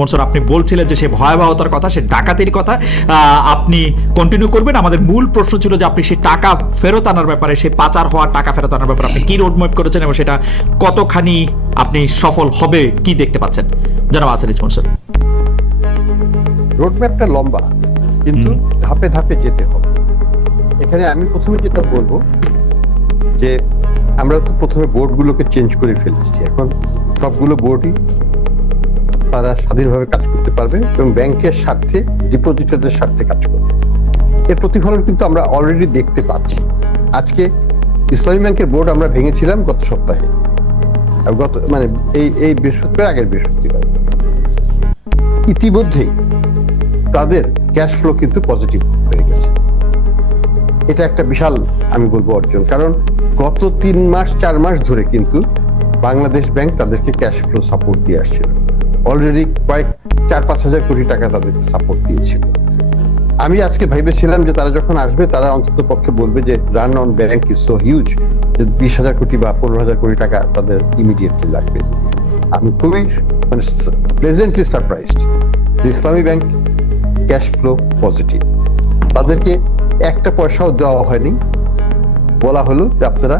Sponsor আপনি বলছিলেন যে সে ভয়াবহতার কথা সে ডাকাতির কথা। আপনি কন্টিনিউ করবেন। আমাদের মূল প্রশ্ন ছিল যে আপনি সেই টাকা ফেরত আনার ব্যাপারে সেই পাচার হওয়া টাকা ফেরত আনার ব্যাপারে আপনি কি রোডম্যাপ করেছেন এবং সেটা কতখানি আপনি সফল হবে কি দেখতে পাচ্ছেন? জানাব আছেন স্পন্সর। রোডম্যাপটা লম্বা কিন্তু ধাপে ধাপে যেতে হবে। এখানে আমি প্রথমে যেটা বলব যে আমরা তো প্রথমে বোর্ডগুলোকে চেঞ্জ করে ফেলেছি। এখন সবগুলো বোর্ডই তারা স্বাধীনভাবে কাজ করতে পারবে এবং ব্যাংকের স্বার্থে, ডিপোজিটরদের স্বার্থে কাজ করবে। এর প্রতিফলন কিন্তু আমরা অলরেডি দেখতে পাচ্ছি। আজকে ইসলামী ব্যাংকের বোর্ড আমরা ভেঙেছিলাম গত সপ্তাহে। গত মানে এই এই বৃহস্পতিবার আগের বৃহস্পতিবার। ইতিমধ্যেই তাদের ক্যাশ ফ্লো কিন্তু পজিটিভ হয়ে গেছে। এটা একটা বিশাল, আমি বলব, অর্জন। কারণ গত তিন মাস, চার মাস ধরে কিন্তু বাংলাদেশ ব্যাংক তাদেরকে ক্যাশ ফ্লো সাপোর্ট দিয়ে আসছিল। অলরেডি কয়েক চার পাঁচ হাজার কোটি টাকা তাদেরকে সাপোর্ট দিয়েছিল। আমি আজকে ভেবেছিলাম যে তারা যখন আসবে, তারা অন্তত পক্ষে বলবে যে run on bank is so huge যে বিশ হাজার কোটি বা পনেরো হাজার কোটি টাকা তাদের ইমিডিয়েটলি লাগবে। আমি খুবই মানে প্লেজেন্টলি সারপ্রাইজড যে ইসলামী ব্যাংক ক্যাশ ফ্লো পজিটিভ তাদেরকে একটা পয়সাও দেওয়া হয়নি। বলা হলো যে আপনারা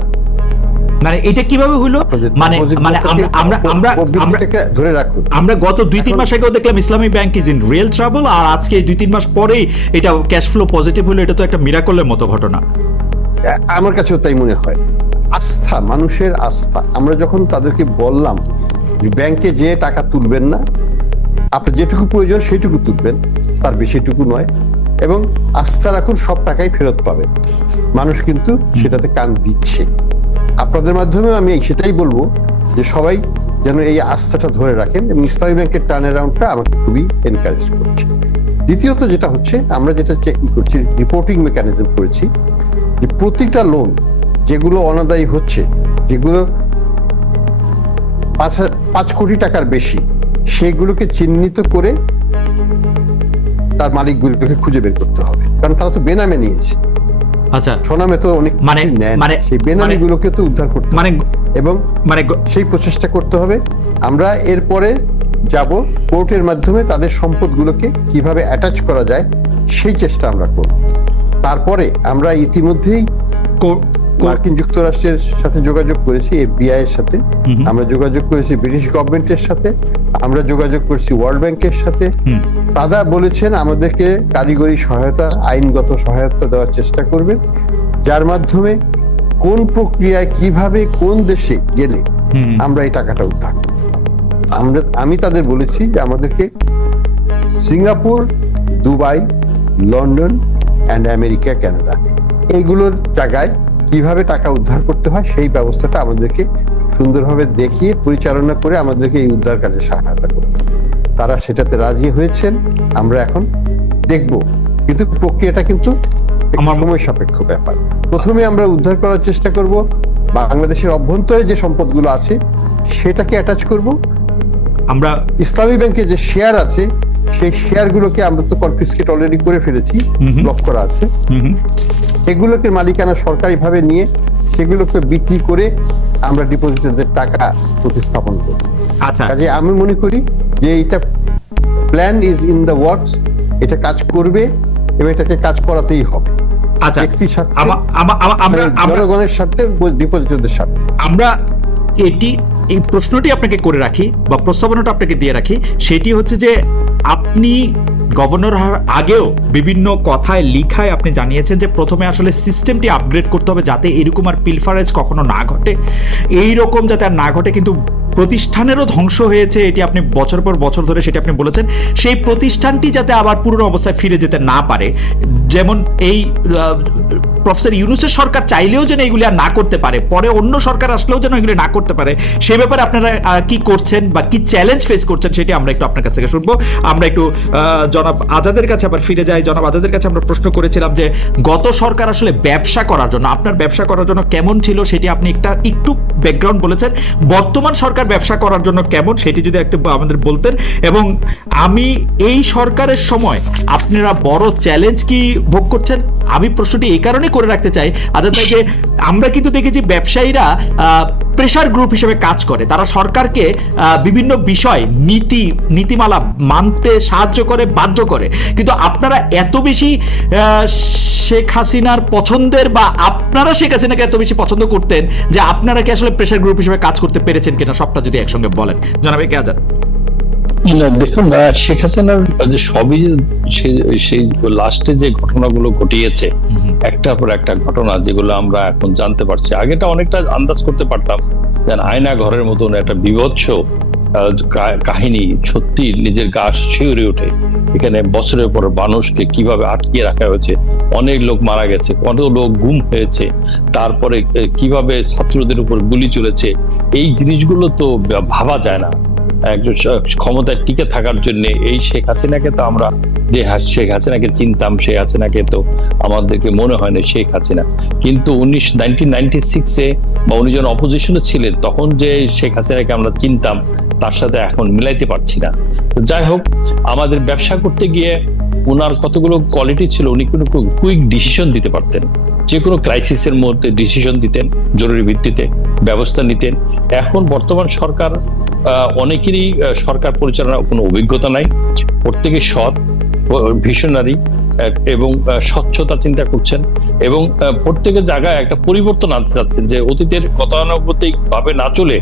মানে এটা কীভাবে হলো মানে মানে আমরা আমরা আমরা ধরে রাখুন। আমরা গত দুই তিন মাস আগেও দেখলাম Islami bank is in real trouble আর আজকে দুই তিন মাস পরেই এটা ক্যাশ ফ্লো পজিটিভ হলো এটা তো একটা মিরাকলের মতো ঘটনা। আমার কাছেও তাই মনে হয়। আস্থা মানুষের আস্থা। আমরা যখন তাদেরকে বললাম ব্যাংকে যে টাকা তুলবেন না আপনি যেটুকু প্রয়োজন সেটুকু তুলবেন তার বেশিটুকু নয় এবং আস্থা রাখুন সব টাকাই ফেরত পাবেন। মানুষ কিন্তু সেটাতে কান দিচ্ছে। আপনাদের মাধ্যমে আমি সেটাই বলব যে সবাই যেন এই আস্থাটা ধরে রাখেন এবং ইসলামী ব্যাংকের টার্ন অ্যারাউন্ডটা আমাকে খুবই এনকারেজ করছে। দ্বিতীয়ত যেটা হচ্ছে, আমরা যেটা করছি রিপোর্টিং মেকানিজম করেছি, যে প্রতিটা লোন যেগুলো অনাদায়ী হচ্ছে, যেগুলো পাঁচ পাঁচ কোটি টাকার বেশি, সেগুলোকে চিহ্নিত করে তার মালিকগুলোকে খুঁজে বের করতে হবে। কারণ তারা তো বেনামে নিয়েছে। আচ্ছা। সোনামে তো অনেক মানে- মানে- সেই বেনামি মানে- গুলোকে তো উদ্ধার করতে মানে এবং মানে সেই প্রচেষ্টা করতে হবে। আমরা এরপরে যাব কোর্টের মাধ্যমে তাদের সম্পদগুলোকে কীভাবে অ্যাটাচ করা যায় সেই চেষ্টা আমরা করব। তারপরে আমরা ইতিমধ্যেই মার্কিন যুক্তরাষ্ট্রের সাথে যোগাযোগ করেছি এফবিআই এর সাথে। আমরা যোগাযোগ করেছি ব্রিটিশ গভর্নমেন্টের সাথে। আমরা যোগাযোগ করেছি ওয়ার্ল্ড ব্যাংকের সাথে। তারা বলেছেন আমাদেরকে কারিগরি সহায়তা আইনগত সহায়তা দেওয়ার চেষ্টা করবে যার মাধ্যমে কোন প্রক্রিয়ায় কীভাবে কোন দেশে গেলে আমরা এই টাকাটা উদ্ধার আমরা আমি তাদের বলেছি যে আমাদেরকে Singapore Dubai London and America Canada এইগুলোর জায়গায় কীভাবে টাকা উদ্ধার করতে হয় সেই ব্যবস্থাটা আমাদেরকে সুন্দরভাবে দেখিয়ে পরিচালনা করে আমাদেরকে এই উদ্ধার কাজে সহায়তা করবে। তারা সেটাতে রাজি হয়েছেন আমরা এখন দেখব। কিন্তু প্রক্রিয়াটা কিন্তু আমার- সময় সাপেক্ষ ব্যাপার। প্রথমে আমরা উদ্ধার করার চেষ্টা করব বাংলাদেশের অভ্যন্তরে যে সম্পদগুলো আছে সেটাকে অ্যাটাচ করব। আমরা ইসলামী ব্যাংকে যে শেয়ার আছে সেই শেয়ারগুলোকে আমরা তো কনফিসকেট অলরেডি করে ফেলেছি। ব্লক করা আছে। সেগুলোকে মালিকানা সরকারিভাবে নিয়ে সেগুলোকে বিক্রি করে আমরা ডিপোজিটরদের টাকা প্রতিস্থাপন করব আচ্ছা। কাজে আমি মনে করি যে এটা plan is in the works এটা কাজ করবে এবং এটাকে কাজ করাতেই হবে। আচ্ছা জনগণের স্বার্থে ডিপোজিটরদের স্বার্থে। আমরা এটি এই প্রশ্নটি আপনাকে করে রাখি বা প্রস্তাবনাটা আপনাকে দিয়ে রাখি, সেটি হচ্ছে যে আপনি গভর্নর হওয়ার আগেও বিভিন্ন কথায়, লিখায় আপনি জানিয়েছেন যে প্রথমে আসলে সিস্টেমটি আপগ্রেড করতে হবে যাতে এরকম আর পিলফারেজ কখনো না ঘটে। এই রকম যাতে আর না ঘটে কিন্তু প্রতিষ্ঠানেরও ধ্বংস হয়েছে, এটি আপনি বছর পর বছর ধরে সেটি আপনি বলেছেন, সেই প্রতিষ্ঠানটি যাতে আবার পুরনো অবস্থায় ফিরে যেতে না পারে। যেমন এই প্রফেসর ইউনুসের সরকার চাইলেও যেন এগুলি আর না করতে পারে, পরে অন্য সরকার আসলেও যেন এগুলি না করতে পারে, সে ব্যাপারে আপনারা কি করছেন বা কি চ্যালেঞ্জ ফেস করছেন সেটি আমরা একটু আপনার কাছ থেকে শুনব। আমরা একটু জনাব আজাদের কাছে আবার ফিরে যাই। জনাব আজাদের কাছে আমরা প্রশ্ন করেছিলাম যে, গত সরকার আসলে ব্যবসা করার জন্য, আপনার ব্যবসা করার জন্য কেমন ছিল সেটি আপনি একটা, একটু ব্যাকগ্রাউন্ড বলেছেন। বর্তমান সরকার ব্যবসা করার জন্য কেমন সেটি যদি একটু আমাদের বলতেন। এবং আমি এই সরকারের সময় আপনারা বড় চ্যালেঞ্জ কি ভোগ করছেন? আমি প্রশ্নটি এই কারণে করে রাখতে চাই, আজাদ ভাই, যে আমরা কিন্তু দেখেছি ব্যবসায়ীরা প্রেশার গ্রুপ হিসেবে কাজ করে। তারা সরকারকে বিভিন্ন বিষয়, নীতি, নীতিমালা মানতে সাহায্য করে, বাধ্য করে। কিন্তু আপনারা এত বেশি শেখ হাসিনার পছন্দের বা আপনারা শেখ হাসিনাকে এত বেশি পছন্দ করতেন যে আপনারা কি আসলে প্রেশার গ্রুপ হিসেবে কাজ করতে পেরেছেন কিনা সবটা যদি একসঙ্গে বলেন। জানাবে কে আজাদ? না দেখুন শেখ হাসিনার যে সবই সেই লাস্টে যে ঘটনাগুলো ঘটিয়েছে একটার পর একটা ঘটনা যেগুলো আমরা এখন জানতে পারছি। আগেটা অনেকটা আন্দাজ করতে পারতাম যেন আয়না ঘরের মতন একটা বিভৎস কাহিনী সত্যি নিজের গা শিউরে ওঠে। এখানে বছরের পর মানুষকে কীভাবে আটকিয়ে রাখা হয়েছে অনেক লোক মারা গেছে কত লোক গুম হয়েছে তারপরে কীভাবে ছাত্রদের উপর গুলি চলেছে এই জিনিসগুলো তো ভাবা যায় না। একজন ক্ষমতায় টিকে থাকার জন্য এই শেখ হাসিনাকে তো আমরা যে হা- শেখ হাসিনাকে চিনতাম শেখ হাসিনাকে তো আমাদেরকে মনে হয় না শেখ হাসিনা। কিন্তু উনিশ নাইনটিন নাইনটি সিক্সে বা উনি যখন অপোজিশনে ছিলেন, তখন যে শেখ হাসিনাকে আমরা চিনতাম, তার সাথে এখন মিলাইতে পারছি না। তো যাই হোক, আমাদের ব্যবসা করতে গিয়ে ওনার কতগুলো কোয়ালিটি ছিল, উনি কোনো কুইক ডিসিশন দিতে পারতেন। যে কোনো ক্রাইসিসের মধ্যে ডিসিশন দিতেন, জরুরি ভিত্তিতে ব্যবস্থা নিতেন। এখন বর্তমান সরকার অনেকেরই সরকার পরিচালনার কোনো অভিজ্ঞতা নাই। প্রত্যেকে সৎ। ভিশনারি এবং স্বচ্ছতা চিন্তা করছেন এবং প্রত্যেকের জায়গায় একটা পরিবর্তন আনতে চাচ্ছেন যে অতীতের গতানুগতিক ভাবে না চলে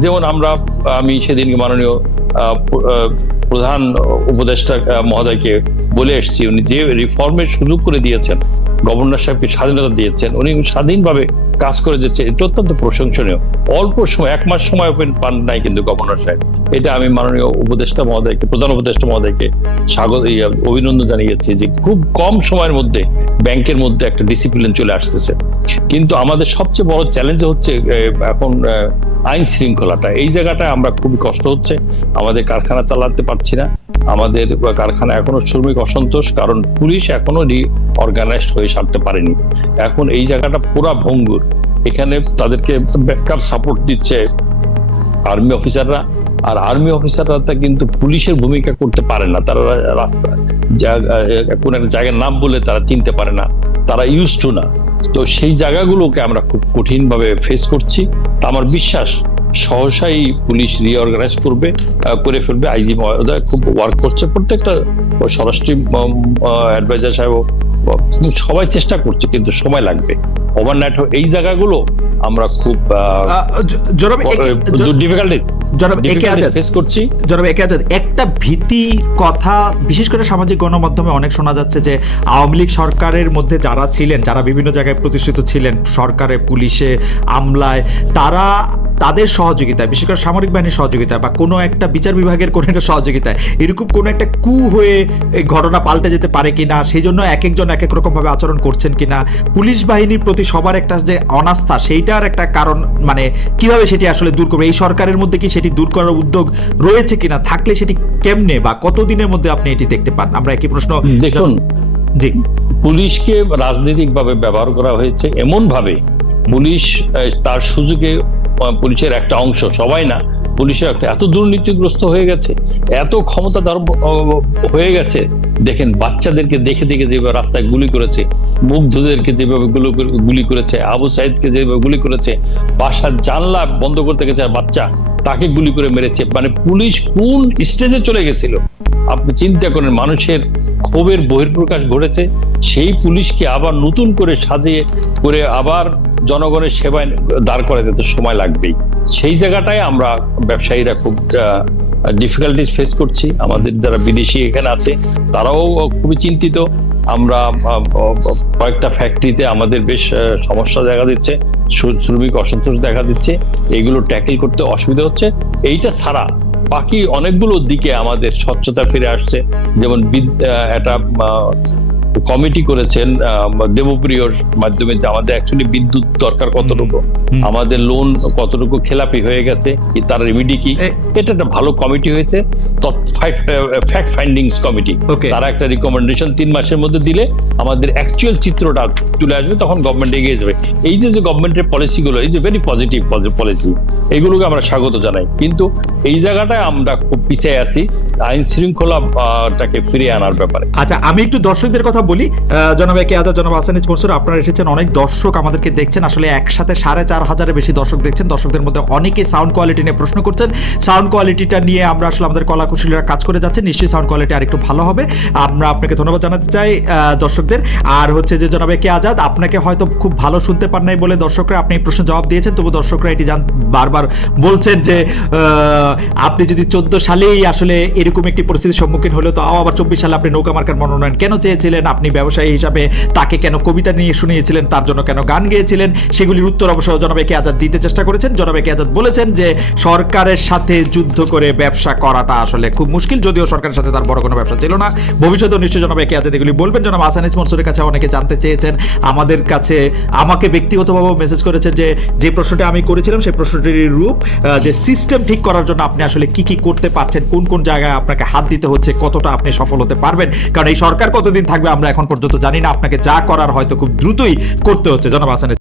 যেমন আমরা, আমি সেদিন মাননীয় প্রধান উপদেষ্টা মহোদয়কে বলে এসেছি, উনি যে রিফর্মের সুযোগ করে দিয়েছেন গভর্নর সাহেবকে স্বাধীনতা দিয়েছেন, উনি স্বাধীনভাবে কাজ করে যাচ্ছে এটা অত্যন্ত প্রশংসনীয়। অল্প সময়, এক মাস সময় ওপেন পান নাই কিন্তু গভর্নর সাহেব। এটা আমি মাননীয় উপদেষ্টা মহোদয়কে, প্রধান উপদেষ্টা মহোদয়কে স্বাগত অভিনন্দন জানিয়েছি যে খুব কম সময়ের মধ্যে ব্যাংকের মধ্যে একটা ডিসিপ্লিন চলে আসতেছে। কিন্তু আমাদের সবচেয়ে বড় চ্যালেঞ্জ হচ্ছে এখন আইন শৃঙ্খলাটা। এই জায়গাটায় আমরা খুবই কষ্ট হচ্ছে। আমাদের কারখানা চালাতে পারছি না। আমাদের কারখানা এখনও শ্রমিক অসন্তোষ, কারণ পুলিশ এখনও অর্গানাইজড হয়ে সারতে পারেনি। এখন এই জায়গাটা পুরা ভঙ্গুর। এখানে তাদেরকে ব্যাকআপ সাপোর্ট দিচ্ছে আর্মি অফিসাররা। আর আর্মি অফিসাররা তা কিন্তু পুলিশের ভূমিকা করতে পারে না। তারা রাস্তা কোন একটা জায়গার নাম বলে তারা চিনতে পারে না। তারা ইউজ টু না। তো সেই জায়গাগুলোকে আমরা খুব কঠিনভাবে ফেস করছি। তা আমার বিশ্বাস সহসাই পুলিশ রিঅর্গানাইজ করবে করে ফেলবে। আইজি মহোদয় খুব ওয়ার্ক করছে। প্রত্যেকটা স্বরাষ্ট্র অ্যাডভাইজার সাহেব সবাই চেষ্টা করছে কিন্তু সময় লাগবে। ওভারনাইট এই জায়গাগুলো আমরা খুব জনাব ডিফিকাল্টি জনাব একে আজাদ। ফেস করছি। জনাব একে আজাদ একটা ভীতি কথা বিশেষ করে সামাজিক গণমাধ্যমে অনেক শোনা যাচ্ছে যে আওয়ামী লীগ সরকারের মধ্যে যারা ছিলেন যারা বিভিন্ন জায়গায় প্রতিষ্ঠিত ছিলেন সরকারে পুলিশে আমলায় তারা তাদের সহযোগিতায় বিশেষ করে সামরিক বাহিনীর সহযোগিতায় বা কোনো একটা বিচার বিভাগের কোনো একটা সহযোগিতায় এরকম কোনো একটা কু হয়ে ঘটনা পাল্টে যেতে পারে কিনা সেই জন্য এক একজন এক এক রকম ভাবে আচরণ করছেন কিনা পুলিশ বাহিনীর প্রতি সবার একটা যে অনাস্থা সেইটার একটা কারণ মানে কীভাবে সেটি আসলে দূর করবে এই সরকারের মধ্যে কি সেটি দূর করার উদ্যোগ রয়েছে কিনা থাকলে সেটি কেমনে বা কতদিনের মধ্যে আপনি এটি দেখতে পান? আমরা একই প্রশ্ন দেখুন জি। পুলিশকে রাজনৈতিকভাবে ব্যবহার করা হয়েছে এমন ভাবে পুলিশ তার সুযোগে পুলিশের একটা অংশ সবাই না পুলিশের একটা এত দুর্নীতিগ্রস্ত হয়ে গেছে এত ক্ষমতাধর আহ, হয়ে গেছে দেখেন বাচ্চাদেরকে দেখে দেখে যেভাবে রাস্তায় গুলি করেছে মুগ্ধদেরকে যেভাবে গুলি করেছে আবু সাইদকে যেভাবে গুলি করেছে বাসার জানলা বন্ধ করতে গেছে আর বাচ্চা তাকে গুলি করে মেরেছে মানে পুলিশ কোন স্টেজে চলে গেছিল? আপনি চিন্তা করেন, মানুষের ক্ষোভের বহির্প্রকাশ ঘটেছে, সেই পুলিশকে আবার নতুন করে সাজিয়ে করে আবার জনগণের সেবায় দাঁড় করাতে তো সময় লাগবেই। সেই জায়গাটায় আমরা ব্যবসায়ীরা খুব ডিফিকাল্টিস ফেস করছি। আমাদের যারা বিদেশি এখানে আছে, তারাও খুবই চিন্তিত। আমরা কয়েকটা ফ্যাক্টরিতে আমাদের বেশ সমস্যা দেখা দিচ্ছে শ্রমিক অসন্তোষ দেখা দিচ্ছে। এগুলো ট্যাকেল করতে অসুবিধা হচ্ছে। এইটা ছাড়া বাকি অনেকগুলো দিকে আমাদের স্বচ্ছতা ফিরে আসছে। যেমন একটা কমিটি করেছেন দেবপ্রিয়র মাধ্যমে যে আমাদের অ্যাকচুয়ালি বিদ্যুৎ দরকার কতটুকু আমাদের লোন কতটুকু খেলাপি হয়ে গেছে কি তার রেমিডি কি? এটা একটা ভালো কমিটি হয়েছে ফ্যাক্ট ফাইন্ডিংস কমিটি তারা একটা রিকমেন্ডেশন তিন মাসের মধ্যে দিলে আমাদের অ্যাকচুয়াল চিত্রটা তুলে আসবে তখন গভর্নমেন্ট এগিয়ে যাবে। এই যে যে গভর্নমেন্টের পলিসিগুলো এই যে ভেরি পজিটিভ পলিসি এগুলোকে আমরা স্বাগত জানাই। কিন্তু এই জায়গাটায় আমরা খুব পিছিয়ে আছি আইন শৃঙ্খলাটাকে ফিরিয়ে আনার ব্যাপারে। আচ্ছা আমি একটু দর্শকদের কথা বলি জনাব একে আজাদ, জনাব আসানিজ মনসুর, আপনারা এসেছেন, অনেক দর্শক আমাদেরকে দেখছেন, আসলে একসাথে সাড়ে চার হাজারের বেশি দর্শক দেখছেন, দর্শকদের মধ্যে অনেকে সাউন্ড কোয়ালিটি নিয়ে প্রশ্ন করছেন সাউন্ড কোয়ালিটিটা নিয়ে আমরা আসলে আমাদের কলা কুশলীরা কাজ করে যাচ্ছে নিশ্চয়ই সাউন্ড কোয়ালিটি আরেকটু ভালো হবে। আমরা আপনাকে ধন্যবাদ জানাতে চাই দর্শকদের। আর হচ্ছে যে জনাব একে আজাদ, আপনাকে হয়তো খুব ভালো শুনতে পার নাই বলে দর্শকরা আপনি এই প্রশ্ন জবাব দিয়েছেন, তবু দর্শকরা এটি জান, বারবার বলছেন যে আপনি যদি চোদ্দ সালেই আসলে এরকম একটি পরিস্থিতির সম্মুখীন হলো তো আবার চব্বিশ সালে আপনি নৌকা মার্কার মনোনয়ন কেন চেয়েছিলেন? আপনি ব্যবসায়ী হিসাবে তাকে কেন কবিতা নিয়ে শুনিয়েছিলেন? তার জন্য কেন গান গেয়েছিলেন? সেগুলির উত্তর অবশ্য জনাবে কে আজাদ দিতে চেষ্টা করেছেন। জনাবে কে আজাদ বলেছেন যে, সরকারের সাথে যুদ্ধ করে ব্যবসা করাটা আসলে খুব মুশকিল, যদিও সরকারের সাথে তার বড় কোনো ব্যবসা ছিল না। ভবিষ্যতেও নিশ্চয়ই জনাবে কে আজাদ এগুলি বলবেন। জনাব আসানিস মনসুরের কাছে অনেকে জানতে চেয়েছেন। আমাদের কাছে, আমাকে ব্যক্তিগতভাবে মেসেজ করেছেন যে যে প্রশ্নটি আমি করেছিলাম, সেই প্রশ্নটির রূপ যে সিস্টেম ঠিক করার জন্য আপনি আসলে কি কি করতে পারছেন, কোন কোন জায়গায় আপনাকে হাত দিতে হচ্ছে, কতটা আপনি সফল হতে পারবেন? কারণ এই সরকার কতদিন থাকবে আমরা এখন পর্যন্ত জানি না। আপনাকে যা করার হয়তো খুব দ্রুতই করতে হচ্ছে। জনাব হাসানের